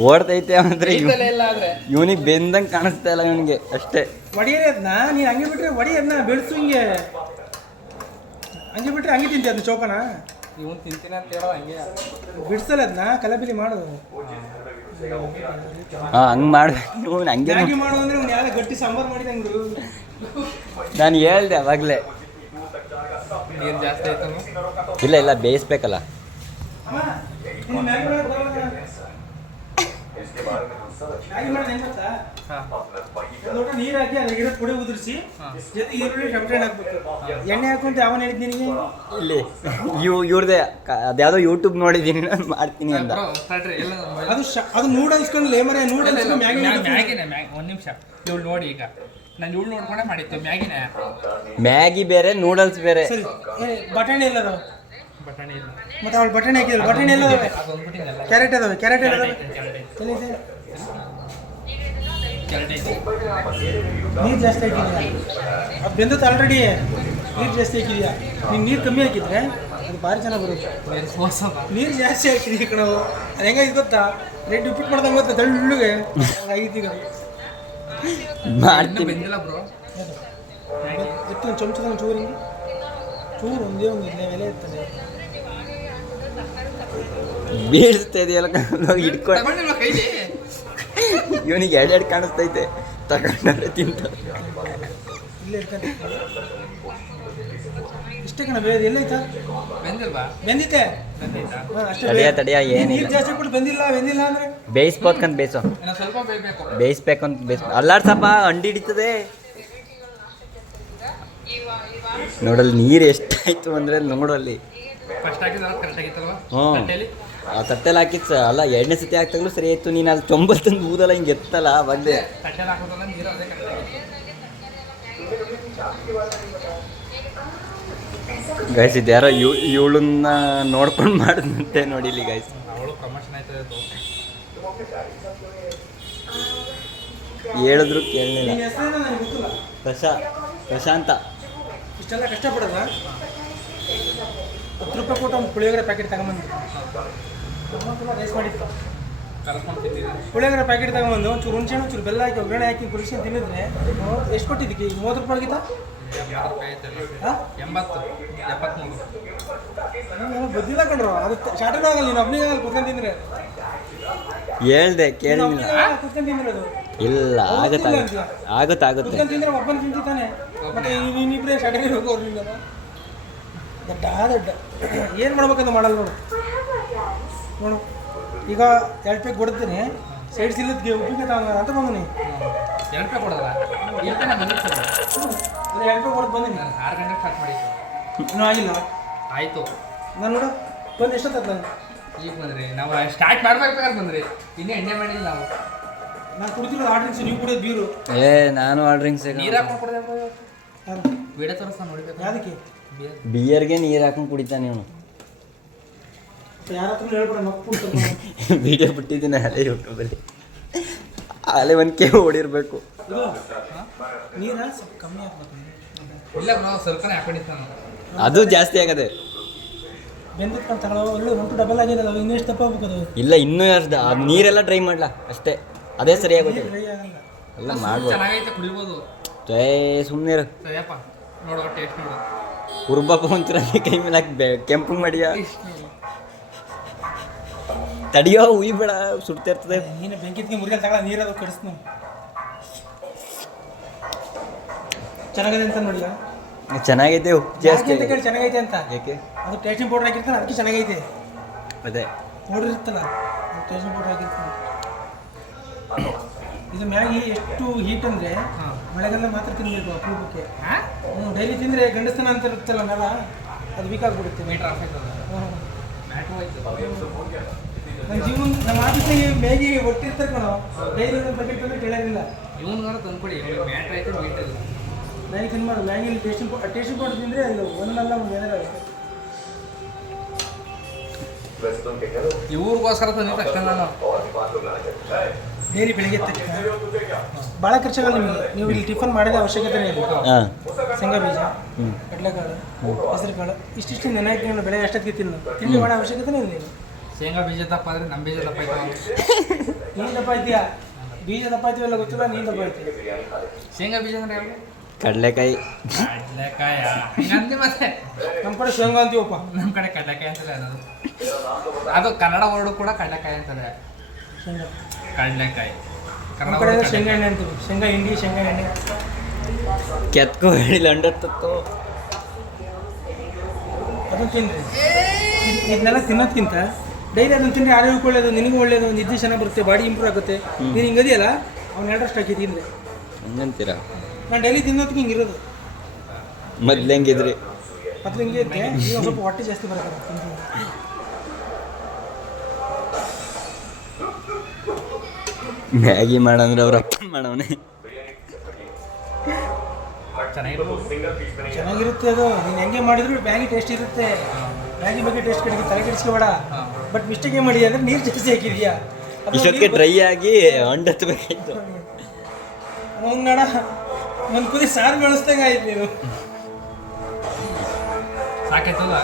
ಓಡ್ತೈತೆ ಅಂದ್ರೆ ಇವನಿಗೆ ಬೆಂದಂಗೆ ಕಾಣಿಸ್ತಾ ಇಲ್ಲ ಇವನಿಗೆ ಅಷ್ಟೇ. ಒಡೆಯರಿ ಅದನ್ನ ನೀನು ಹಂಗೆ ಬಿಟ್ರೆ ಒಡಿ ಅದನ್ನ ಬೆಳೆಸು ಹಿಂಗೆ. ಹಂಗೆ ಬಿಟ್ರೆ ಹಂಗೆ ತಿಂತೀಯ ಅದನ್ನ ಚೌಕನ? ಇವನ್ ತಿಂತೀನಿ ಅಂತ ಹೇಳೋ ಹಂಗೆ ಬಿಡಿಸಲ್ಲ ಅದನ್ನ ಕಲಬಿಲಿ ಮಾಡು. ಹಾಂ ಹಂಗೆ ಮಾಡ್ಬೇಕು. ಇವನು ಹಂಗೆ ಮ್ಯಾಗಿ ಮಾಡು ಅಂದ್ರೆ ಅವ್ನು ಯಾರು ಗಟ್ಟಿ ಸಾಂಬಾರು ಮಾಡಿದಂಗೆ ನಾನು ಹೇಳ್ದೆ ಅವಾಗಲೇ. ನೀರು ಜಾಸ್ತಿ ಆಯ್ತಮ್ಮ ಇಲ್ಲ ಇಲ್ಲ ಬೇಯಿಸ್ಬೇಕಲ್ಲ. ಲೋಟ ನೀರು ಹಾಕಿ ಅದ್ರಾಗ ಇರೋ ಪುಡಿ ಉದುರಿಸಿ ಜೊತೆ ಈರುಳ್ಳಿ ಟೊಮೆಟೊ ಹಣ್ಣು ಹಾಕ್ಬೇಕು ಎಣ್ಣೆ ಹಾಕೊಂತ ಯಾವನ್ ಹೇಳಿದ್ ನಿನಗೆ? ಇಲ್ಲಿ ಇವ್ ಇವ್ರದೇ ಅದ್ಯಾವುದೋ ಯೂಟ್ಯೂಬ್ ನೋಡಿದ್ದೀನಿ ನಾನು ಮಾಡ್ತೀನಿ ಅಂತ. ಅದು ಶ ಅದು ನೂಡಲ್ಸ್ ಕಂಡು ನೂಡಲ್ ನೂಡಲ್ಸ್ ಮ್ಯಾಗಿ ಮ್ಯಾಗಿನೇ ಮ್ಯಾಗಿ ಒಂದು ನಿಮಿಷ. ಇವಳು ನೋಡಿ ಈಗ. ನಾನು ಇವಳು ನೋಡ್ಕೊಂಡೆ ಮಾಡಿತ್ತು ಮ್ಯಾಗಿನೇ. ಮ್ಯಾಗಿ ಬೇರೆ ನೂಡಲ್ಸ್ ಬೇರೆ. ಸರಿ ಏ, ಬಟಾಣಿ ಇಲ್ಲ ಅದಾವ ಬಟಾಣಿ ಇಲ್ಲ. ಮತ್ತೆ ಅವಳು ಬಟಾಣಿ ಹಾಕಿದ್ರು. ಬಟಾಣಿ ಎಲ್ಲ ಕ್ಯಾರೆಟ್ ಅದಾವೆ ಕ್ಯಾರೆಟ್ ಎಲ್ಲ ನೀರು ಜಾಸ್ತಿ ಹಾಕಿದ್ಯಾ ಅದು ಬೆಂದತ್ತು ಆಲ್ರೆಡಿ ನೀರು ಜಾಸ್ತಿ ಹಾಕಿದ್ಯಾ ನೀವು ನೀರು ಕಮ್ಮಿ ಹಾಕಿದ್ರೆ ಅದು ಭಾರಿ ಚೆನ್ನಾಗಿ ಬರುತ್ತೆ. ನೀರು ಜಾಸ್ತಿ ಹಾಕಿದ್ರಿ ಈ ಕಡೆ ಅದು ಹೆಂಗಾಯ್ತು ಗೊತ್ತಾ? ರೇಟ್ ಉಪ್ಪಿಟ್ಟು ಮಾಡ್ದಂಗೆ ಗೊತ್ತಾ? ತಳ್ಳುಗೆ ಹಂಗಾಗಿತ್ತು ಈಗ. ಬೆಂದಿಲ್ಲ ಬ್ರೋ ಎತ್ತು ಚಮಚದ ಚೂರು ಹಿಂಗೆ. ಚೂರು ಒಂದೇ ಒಂದು ಇಲ್ಲೇ ಎಲೆ ಇರ್ತದೆ. ಬೀಳಿಸ್ತಾ ಇದೆಯಲ್ಲ ಕೈಲಿ. ಇವನಿಗೆ ಎರಡೆರಡು ಕಾಣಿಸ್ತೈತೆ. ತಗೊಂಡ್ರೆ ತಿಂತ ಇಷ್ಟೇ ಕಣ ಬೇರೆ ಎಲ್ಲೈತಾ ಬೆಂದಿಲ್ವಾ? ಬೆಂದಿತ್ತೆ? ಬೆಂದೈತಾ ಹಾಂ ಅಷ್ಟೇ ತಡೆಯ ತಡೆಯ ಏನಿಲ್ಲ. ನೀರು ಜಾಸ್ತಿ ಕೊಟ್ಟು ಬೆಂದಿಲ್ಲ ಬೆಂದಿಲ್ಲ ಅಂದ್ರೆ? ಬೇಯಿಸ್ಬೋದ್ಕಂತ ಬೇಯಿಸೋ. ಸ್ವಲ್ಪ ಬೇಯಬೇಕು. ಬೇಯಿಸ್ಬೇಕು ಅಂತ ಬೇಯಿಸ್ ಅಲ್ಲಾಡ್ಸಪ್ಪ ಅಂಡಿ ಹಿಡಿತದೆ. ನೋಡಲ್ಲಿ ನೀರು ಎಷ್ಟಾಯ್ತು ಅಂದ್ರೆ ನೋಡಲ್ಲಿ ಅಲ್ಲಿ. ಫಸ್ಟ್ ಹಾಕಿದ್ರೆ ಕರೆಕ್ಟ್ ಆಗಿತ್ತಲ್ವಾ? ಹ್ಞೂ ಆ ತಟ್ಟೆಲ್ಲ ಹಾಕಿತ್ತು ಅಲ್ಲ, ಎರಡನೇ ಸತಿ ಹಾಕ್ತಾಗಲೂ ಸರಿ ಆಯ್ತು. ನೀನು ಅಲ್ಲಿ ಚೊಂಬಲ್ ತಂದು ಊದಲ್ಲ ಹಿಂಗೆ ಎತ್ತಲ್ಲ, ಬಂದೆ. ತಟ್ಟೆಲಿ ಇದು ಯಾರೋ ಗೈಸ್ ಇವ್ ಇವಳನ್ನ ನೋಡ್ಕೊಂಡು ಮಾಡಿದಂತೆ ನೋಡಿ ಇಲ್ಲಿ ಗೈಸ್ ಹೇಳಿದ್ರು ಕೇಳಲಿಲ್ಲ. ಪ್ರಶಾ ಪ್ರಶಾಂತ. ಇಷ್ಟೆಲ್ಲ ಕಷ್ಟಪಡೋದ? ಹತ್ತು ರೂಪಾಯಿ ಕೊಟ್ಟು ಒಂದು ಪುಳಿಯೋಗರೆ ಪ್ಯಾಕೆಟ್ ತಗೊಂಬಂದು ಪುಳಿಯೋಗರೆ ಪ್ಯಾಕೆಟ್ ತಗೊಂಡು ಒಂಚೂರು ಹುಣಸೆ ಹಣ್ಣು, ಒಂಚೂರು ಬೆಲ್ಲ ಹಾಕಿ ಒಗ್ಗರಣೆ ಹಾಕಿ ಕುದಿಸಿ ತಿನ್ನಿದ್ರೆ ಎಷ್ಟು ಕೊಟ್ಟಿದ್ದಕ್ಕೆ? ಈಗ ಮೂವತ್ತು ರೂಪಾಯಿ ಆಗಿತ್ತಾ? ಬದ್ದಿಲ್ಲ ಕಣ್ರು. ಅದು ಸ್ಟಾರ್ಟರ್ ಆಗಲ್ಲ ನೀನು. ಒಬ್ಬನಿಗೆ ಆಗಲ್ಲ ಕುತ್ಕೊಂಡು ತಿಂದ್ರೆ. ಹೇಳ್ದೆ ನೀನು. ಕೇಳಲಿಲ್ಲ ಕುತ್ಕೊಂಡು ತಿಂದ್ರೆ ಅದು. ಇಲ್ಲ ಆಗುತ್ತೆ ಆಗುತ್ತೆ. ಆಗುತ್ತೆ ಕುತ್ಕೊಂಡು ತಿಂದ್ರೆ ಒಬ್ಬನ ತಿಂತಾನೆ ಮತ್ತೆ ಇನ್ನಿಬ್ಬರೇ ಸ್ಟಾರ್ಟಿಂಗ್ ಹೋಗೋರಿಲ್ಲ ದಡ್ಡ ದಡ್ಡ. ಏನು ಮಾಡ್ಬೇಕಂತ ಮಾಡಲ್ಲ ನೋಡು. ನೋಡು. ಈಗ ಎರಡು ಪೇಕ್ ಕೊಡ್ತೀನಿ. ಸೈಡ್ ಸಿಲ್ಲದ್ಗೆ ಉಪ್ಪಿಗೆ ತಗೊಂಡ ಅಂತ ಬಂದಿನಿ. ಎರಡು ಪೇಕ್ ಕೊಡೋದಲ್ಲ ಎರಡು ಪೇಕ್ ಕೊಡೋದು ಬಂದಿನಿ. ನಾನು ಆರು ಗಂಟೆಗೆ ಸ್ಟಾರ್ಟ್ ಮಾಡಿ ಇನ್ನೂ ಆಗಿಲ್ಲ. ಆಯಿತು. ನಾನು ನೋಡು ಬಂದು ಎಷ್ಟೊತ್ತಾಯ್ತು ನಾನು ಈಗ ಬಂದ್ರಿ. ನಾವು ಸ್ಟಾರ್ಟ್ ಮಾಡ್ಬೇಕಾದ್ರೆ ಬಂದ್ರಿ. ಇನ್ನೂ ಎಣ್ಣೆ ಮಾಡಿಲ್ಲ ನಾವು. ನಾನು ಕುಡ್ತಿರೋದು ಡ್ರಿಂಕ್ಸ್ ನೀವು ಕುಡಿಯೋದು ಬೀರು ಏ ನಾನು ಆಲ್ ಡ್ರಿಂಕ್ಸ್ ನೀರು ಹಾಕೊಂಡು ಕೊಡೋದು ಯಾರು? ತೋರಿಸ್ತಾನೆ ತೋರಿಸ್ತಾ ಅದಕ್ಕೆ ಬಿಯರ್ಗೆ ನೀರು ಹಾಕೊಂಡು ಕುಡಿತಾನೆ ಇವನು ಯಾರ ಹತ್ರ ಹೇಳ್ಬಿಡ ಮಕ್ಕ ಕುಡ್ತಾರೆ ವಿಡಿಯೋ (laughs) ಬಿಟ್ಟಿದ್ದೀನಿ ಹಳೆ ಯೂಟ್ಯೂಬಲ್ಲಿ ಅಲ್ಲಿ. ಒಂದು ಕೆ ಓಡಿರ್ಬೇಕು. ನೀರ? ಸ್ವಲ್ಪ ಕಮ್ಮಿ ಹಾಕ್ಬೇಕು ಇಲ್ಲ ನಾವು ಸ್ವಲ್ಪನೇ ಹಾಕೊಂಡಿತ್ತು ಅದು ಜಾಸ್ತಿ ಆಗದೆ. ಇಲ್ಲ ಇನ್ನೂ ಅರ್ಧ. ಆ ನೀರೆಲ್ಲ ಡ್ರೈ ಮಾಡ್ಲಾ? ಅಷ್ಟೇ. ಅದೇ ಸರಿಯಾಗುತ್ತೆ ಎಲ್ಲ ಮಾಡ್ಬೋದು. ಸುಮ್ಮನೆ ಕುರುಬಪ್ಪ ಒಂಥರ ಕೈ ಮೇಲೆ ಹಾಕಿ ಕೆಂಪು ಮಾಡಿಯ? ತಡಿಯೋ ಉಯ್ ಬೇಡ ಸುಡ್ತಾ ಇರ್ತದೆ. ನೀನು ಬೆಂಕಿತ್ಗೆ ಮುರಿಗಲ್ ತಗೊಳ ನೀರದು ಕೆಡಿಸ್ನು ಚೆನ್ನಾಗಿದೆ ಅಂತ ನೋಡಿಲ್ಲ? ಚೆನ್ನಾಗೈತೆ ಉಪ್ಪು ಜಾಸ್ತಿ ಅಂತ ಕೇಳಿ ಚೆನ್ನಾಗೈತೆ ಅಂತ? ಯಾಕೆ? ಅದು ಟೇಸ್ಟಿಂಗ್ ಪೌಡರ್ ಹಾಕಿರ್ತಾನೆ ಅದಕ್ಕೆ ಚೆನ್ನಾಗೈತೆ. ಅದೇ. ಪೌಡರ್ ಇರ್ತಲ್ಲ ಅದು ಟೇಸ್ಟಿಂಗ್ ಪೌಡರ್ ಹಾಕಿರ್ತಾನೆ. ಇದು ಮ್ಯಾಗಿ ಎಷ್ಟು ಹೀಟ್ ಅಂದರೆ ಮಳೆಗಾಲ ಮಾತ್ರ ತಿನ್ನಬೇಕು ಅಪರೂಪಕ್ಕೆ ಹ್ಞೂ ಡೈಲಿ ತಿಂದರೆ ಗಂಡಸ್ತನ ಅಂತ ಇರುತ್ತಲ್ಲ ನೆಲ ಅದು ವೀಕ್ ಆಗಿಬಿಡುತ್ತೆ. ಮೀಟ್ರ್ ಆಫ್ ಆಯ್ತದ? ಹ್ಞೂ ನನ್ನ ಜೀವನ ನಮ್ಮ ಆಫೀಸಿಗೆ ಮೇಗಿ ಒಟ್ಟಿರ್ತಾರೆ ಕಣೋ. ಡೈಲಿ ಒಂದು ಪ್ಯಾಕೆಟ್ ತಂದ್ರೆ ಕೇಳೋದಿಲ್ಲ ಇವನ್ಗಾರ ತಂದ್ಕೊಡಿ ಮ್ಯಾಟ್ರ್ ಆಯ್ತು ಮೀಟ್ ಇಲ್ಲ ಮ್ಯಾಗಿ ಮಾಡು ಮ್ಯಾಗಿಲಿ ಟೇಷನ್ ಟೇಷನ್ ಪೌಡರ್ ತಿಂದರೆ ಅದು ಒಂದಲ್ಲ ಒಂದು ಏನಾಗುತ್ತೆ ಇವ್ರಿಗೋಸ್ಕರ ತಂದಿದ್ದ ಅಷ್ಟೇ ನಾನು. ಡೈಲಿ ಬೆಳಿಗ್ಗೆ ತಕ್ಷಣ ಭಾಳ ಖರ್ಚಾಗಲ್ಲ ನಿಮಗೆ? ನೀವು ಇಲ್ಲಿ ಟಿಫನ್ ಮಾಡಿದ ಅವಶ್ಯಕತೆ ಇಲ್ಲ. ಹಾಂ. ಶೇಂಗಾ ಬೀಜ ಕಡಲೆಕಾಳು ಹೆಸರು ಕಾಳು ಇಷ್ಟಿಷ್ಟು ನೆನೆ ಹಾಕಿ ಬೆಳೆ ಅಷ್ಟೊತ್ತಿಗೆ ತಿನ್ನು. ತಿಂಡಿ ಮಾಡೋ ಅವಶ್ಯಕತೆ ಇಲ್ಲ ನೀವು ಶೇಂಗಾ ಬೀಜ ದಪ್ಪ ಆದ್ರೆ ನಮ್ಮ ಬೀಜ ದಪ್ಪ ನೀನ್ ದಪ್ಪ ಐತಿಯಾ ಬೀಜ ದಪ್ಪ ಐತಿವಲ್ಲ ಗೊತ್ತಿಲ್ಲ ನೀನ್ ದಪ್ಪ ಐತಿ ಶೇಂಗಾ ಬೀಜ ಅಂದ್ರೆ ಕಡಲೆಕಾಯಿ. ಕಡಲೆಕಾಯಿ. ಕಡಲೆಕಾಯ ಹಂಗಂದಿ ಮತ್ತೆ. ನಮ್ಮ ಕಡೆ ಶೇಂಗಾ ಅಂತೀವಪ್ಪ. ನಮ್ಮ ಕಡೆ ಕಡಲೆಕಾಯಿ ಅಂತಾರೆ ಅದು. ಅದು ಕನ್ನಡ ವರ್ಡು ಕೂಡ ಕಡಲೆಕಾಯಿ ಅಂತಾರೆ. ಶೇಂಗಾ. ಕಡಲೆಕಾಯಿ. ನಮ್ಮ ಕನ್ನಡ ಕಡೆ ಶೇಂಗಾ ಎಣ್ಣೆ ಅಂತೀವಿ. ಶೇಂಗಾ ಹಿಂಡಿ ಶೇಂಗಾ ಎಣ್ಣೆ. ಕೆತ್ಕೋ ಹೇಳಿ ಲಂಡತ್ತೋ ಅದು ತಿನ್ರಿ. ಇದನ್ನೆಲ್ಲ ತಿನ್ನೋದ್ಕಿಂತ ಡೈಲಿ ಅದನ್ನು ತಿಂದರೆ ಆರೋಗ್ಯಕ್ಕೆ ಒಳ್ಳೆಯದು ನಿನಗೂ ಒಳ್ಳೆಯದು ನಿದ್ದೆ ಚೆನ್ನಾಗಿ ಬರುತ್ತೆ ಬಾಡಿ ಇಂಪ್ರೂವ್ ಆಗುತ್ತೆ. ನೀನು ಹಿಂಗೆ ಅದಿಯಲ್ಲ ಅವ್ನು ಎರಡರಷ್ಟು ಹಾಕಿ ತಿಂದರೆ. ಹಂಗಂತೀರ? ನಾನು ಡೈಲಿ ತಿನ್ನೋದಕ್ಕೆ ಹಿಂಗೆ ಇರೋದು. ಮೊದ್ಲು ಹೆಂಗಿದ್ರಿ ಮೊದಲು ಹಿಂಗೆ ಇದ್ದೆ ಈಗ ಒಂದ್ ಸ್ವಲ್ಪ ಹೊಟ್ಟೆ ಜಾಸ್ತಿ ಬರುತ್ತೆ ತಿಂತೀನಿ. ಮ್ಯಾಗಿ ಮಾಡಂದ್ರೆ ಅವ್ರ ಅಪ್ಪ ಮಾಡವನೆ. ಚೆನ್ನಾಗಿರುತ್ತೆ ಅದು. ನೀನು ಹೆಂಗೆ ಮಾಡಿದ್ರು ಮ್ಯಾಗಿ ಟೇಸ್ಟ್ ಇರುತ್ತೆ. ಮ್ಯಾಗಿ ಬಗ್ಗೆ ಟೇಸ್ಟ್ ಕಡೆಗೆ ತಲೆ ಕೆಡಿಸ್ಕೋಬೇಡ ಬಟ್ ಮಿಸ್ಟೇಕ್ ಏನು ಮಾಡಿ ಅಂದ್ರೆ ನೀರು ಜಾಸ್ತಿ ಹಾಕಿದ್ಯಾ? ಇಷ್ಟೊತ್ತಿಗೆ ಡ್ರೈ ಆಗಿ ಹಣ್ಣತ್ಬೇಕಾಯ್ತು ಅವ್ನು ನೋಡ. ಒಂದು ಕುದಿ ಸಾರು ಬೆಳೆಸ್ದಂಗೆ ಆಯ್ತು ನೀನು. ಸಾಕಾಯ್ತದ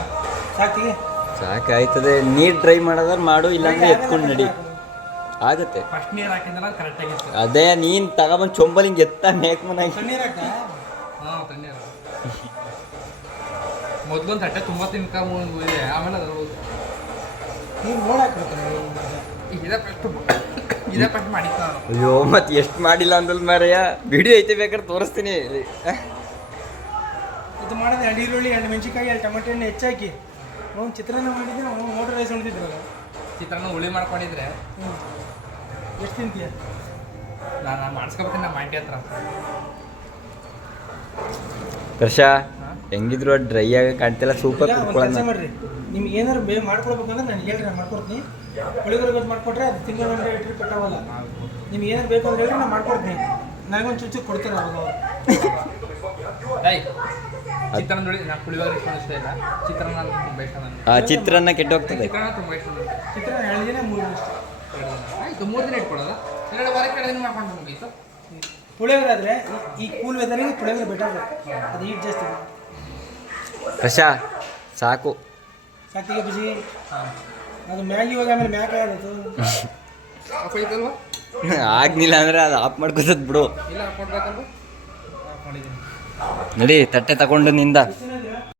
ಸಾಕಿಗೆ ಸಾಕಾಯ್ತದೆ. ನೀರು ಡ್ರೈ ಮಾಡೋದಾದ್ರೆ ಮಾಡು ಇಲ್ಲಾಂದ್ರೆ ಎತ್ಕೊಂಡು ನಡಿ. ಆಗುತ್ತೆ. ಫಸ್ಟ್ ನೀರು ಹಾಕಿದ್ನಲ್ಲ ಕರೆಕ್ಟ್ ಆಗಿತ್ತು. ಅದೇ ನೀನ್ ತಗೊಂಬಂದು ಚೊಂಬಲ್ ಹಿಂಗೆ ಎತ್ತ ಮೇಕ್ ಮನೆ ತಣ್ಣೀರು ಹಾಕ ಹಾಂ ತಣ್ಣೀರು. ಮೊದಲೊಂದು ತಟ್ಟೆ ತುಂಬ ತಿನ್ಕ ಆಮೇಲೆ ಅದ್ರ ನೀನು ನೋಡಾಕ್ಬೇಕು ಈಗ ಇದೇ ಫಸ್ಟ್ ಇದೇ ಫಸ್ಟ್ ಮಾಡಿತ್ತು ನಾನು ಅಯ್ಯೋ ಮತ್ತೆ ಎಷ್ಟು ಮಾಡಿಲ್ಲ ಅಂದಲ್ ಮಾರಯ್ಯ ವಿಡಿಯೋ ಐತೆ ಬೇಕಾದ್ರೆ ತೋರಿಸ್ತೀನಿ. ಇದು ಮಾಡಿದ್ರೆ ಎರಡು ಈರುಳ್ಳಿ ಎರಡು ಮೆಣಸಿನ್ಕಾಯಿ ಎರಡು ಟೊಮೆಟೊ ಹಣ್ಣು ಹೆಚ್ಚಾಕಿ. ಅವ್ನು ಚಿತ್ರಾನ್ನ ಮಾಡಿದ್ರೆ ನಾವು ಮೋಟರ್ ರೈಸ್ ಉಳಿದಿದ್ರು ಚಿತ್ರಾನ್ನ ಹುಳಿ ಮಾಡ್ಕೊಂಡಿದ್ರೆ. ಹ್ಞೂ ಎಷ್ಟು ತಿಂತೀಯ? ನಾನು ನಾನು ಮಾಡಿಸ್ಕೊಬಿಡ್ತೀನಿ ನಮ್ಮ ಆಂಟಿ ಹತ್ರ. ಕರ್ಷ ಹೆಂಗಿದ್ರು ಡ್ರೈ ಆಗಿ ಕಾಣ್ತಿಲ್ಲ ಸೂಪರ್ ಕೆಲಸ ಕುತ್ಕೊಳ್ಳೋಣ. ಮಾಡ್ರಿ. ನಿಮ್ಗೆ ಏನಾರು ಬೇ ಮಾಡ್ಕೊಳ್ಬೇಕಂದ್ರೆ ನಾನು ಹೇಳ್ರಿ ನಾನು ಮಾಡ್ಕೊಡ್ತೀನಿ. ಪುಳಿಯೋಗರೆ ಗೊತ್ತು ಮಾಡ್ಕೊಟ್ರೆ ಅದು ತಿಂಗಳ ಗಂಟೆ ಇಟ್ಟರೆ ಕಟ್ಟಾವಲ್ಲ. ನಿಮ್ಗೆ ಏನಾರು ಬೇಕು ಅಂತ ಹೇಳಿದ್ರೆ ನಾನು ಮಾಡ್ಕೊಡ್ತೀನಿ. ನನಗೊಂದು ಚುಚ್ಚು ಕೊಡ್ತಾರೆ ಅವಾಗ ಅವ್ರು. ಏಯ್ ಚಿತ್ರಾನ್ನ ನೋಡಿ ನಾನು ಪುಳಿಯೋಗರೆ ಇಷ್ಟ ಇಲ್ಲ. ಚಿತ್ರಾನ್ನ ತುಂಬ ಇಷ್ಟ ನನಗೆ ಆ ಚಿತ್ರಾನ್ನ ಕೆಟ್ಟೋಗ್ತದೆ. ಚಿತ್ರಾನ್ನ ತುಂಬ ಇಷ್ಟ ನನಗೆ ಚಿತ್ರಾನ್ನ ಎರಡು ದಿನ ಮೂರು ದಿನ ಅಷ್ಟೇ. ಆಯ್ತು ಮೂರು ದಿನ ಇಟ್ಕೊಳ್ಳೋದು. ಎರಡು ವಾರಕ್ಕೆ ಎರಡು ದಿನ ಮಾಡ್ಕೊಂಡು ಮುಗೀತು ಪುಳಿಯೋಗರೆ ಆದರೆ ಈ ಕೂಲ್ ವೆದರಿಗೆ ಪುಳಿಯೋಗರೆ ಬೆಟರ್ ಅದು ಹೀಟ್ ಜಾಸ್ತಿ. ಕರ್ಷ ಸಾಕು. ಸಾಕಿಗೆ ಬಿಸಿ. ಅದು ಮ್ಯಾಗಿ ಹೋಗಿ ಆಮೇಲೆ ಮ್ಯಾಕ್ ಆಗೋದು ಆಫ್ ಆಯ್ತಲ್ವಾ? ಆಗ್ನಿಲ್ಲ ಅಂದ್ರೆ ಅದು ಆಫ್ ಮಾಡ್ಕೋತದ್ ಬಿಡು. ಇಲ್ಲ ಕೊಡ್ಬೇಕಲ್ವಾ ಆಫ್ ಮಾಡಿದೀನಿ ನಡಿ ತಟ್ಟೆ ತಗೊಂಡು ನಿಂದ.